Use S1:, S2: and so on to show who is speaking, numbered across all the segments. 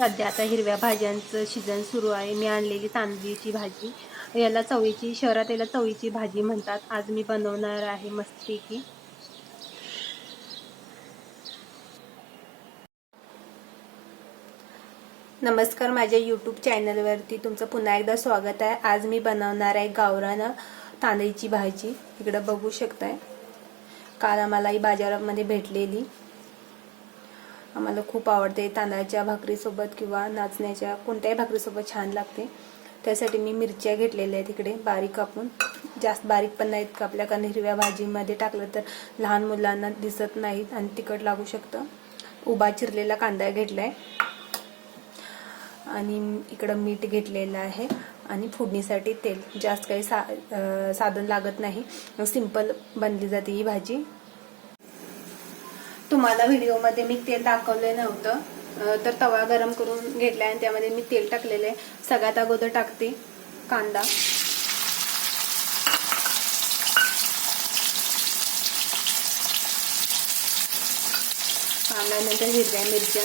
S1: सध्या आता हिरव्या भाज्यांचं सीझन सुरू आहे. मी आणलेली तांदळीची भाजी. याला चवळीची शहरात याला चवळीची भाजी म्हणतात. आज मी बनवणार आहे मस्तपैकी. नमस्कार माझ्या यूट्यूब चॅनलवरती तुमचं पुन्हा एकदा स्वागत आहे. आज मी बनवणार आहे गावरानं तांदळीची भाजी. इकडं बघू शकताय. काल आम्हाला ही बाजारामध्ये भेटलेली. आम्हाला खूप आवडते. तांदळाच्या भाकरीसोबत किंवा नाचण्याच्या कोणत्याही भाकरीसोबत छान लागते. त्यासाठी मी मिरच्या घेतलेल्या आहेत तिकडे बारीक कापून. जास्त बारीक पण नाहीत कापल्या कारण हिरव्या भाजीमध्ये टाकलं तर लहान मुलांना दिसत नाहीत आणि तिखट लागू शकतं. उभा चिरलेला कांदा घेतला आहे आणि इकडं मीठ घेतलेलं आहे. आणि फोडणीसाठी तेल. जास्त काही सा साधन लागत नाही. सिंपल बनली जाते ही भाजी. तुम्हाला व्हिडिओमध्ये मी तेल दाखवलं नव्हतं. तर तवा गरम करून घेतला आणि त्यामध्ये मी तेल टाकलेलं आहे. सगळ्यात अगोदर टाकते कांदा. कांद्यानंतर हिरव्या मिरच्या.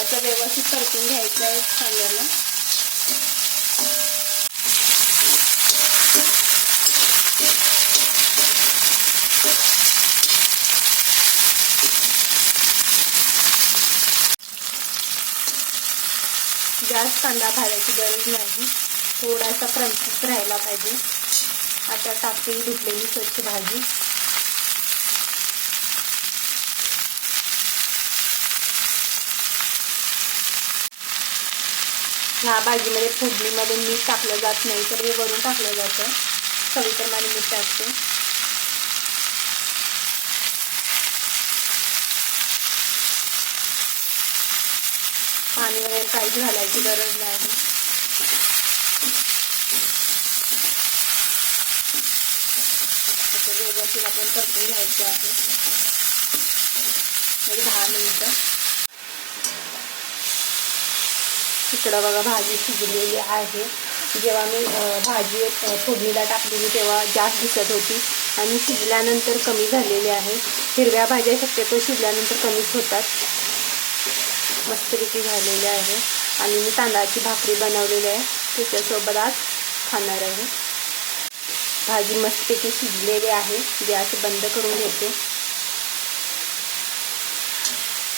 S1: असं व्यवस्थित परतून घ्यायचं आहे कांद्याला जास्त कांदा भाजायची गरज नाही. थोडासा क्रंचीच राहायला पाहिजे. आता टाकते धुतलेली स्वच्छ भाजी. ह्या भाजीमध्ये फोडणीमध्ये मीठ टाकलं जात नाही तर हे वरून टाकलं जातं. चवीप्रमाणे मीठ टाकते. पाणी वगैरे काहीच घालायची गरज नाही. असं व्यवस्थित आपण परतून घ्यायचं आहे. एक दहा मिनिटं. इकडं बघा भाजी शिजलेली आहे. जेव्हा मी भाजी फोडणीला टाकलेली तेव्हा जास्त दिसत होती. आणि शिजल्यानंतर कमी झालेली आहे. हिरव्या भाज्या शक्यतो शिजल्यानंतर कमीच होतात. मस्तपैकी झालेली आहे. आणि मी तांदळाची भाकरी बनवलेली आहे. त्याच्यासोबत आज खाणार आहे. भाजी मस्तपैकी शिजलेली आहे. गॅस बंद करून घेते.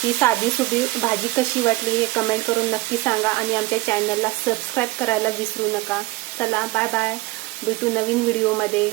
S1: ही साधी सुधी भाजी कशी वाटली हे कमेंट करून नक्की सांगा आणि आमच्या चॅनलला सबस्क्राईब करायला विसरू नका. चला बाय बाय भेटू नवीन व्हिडिओमध्ये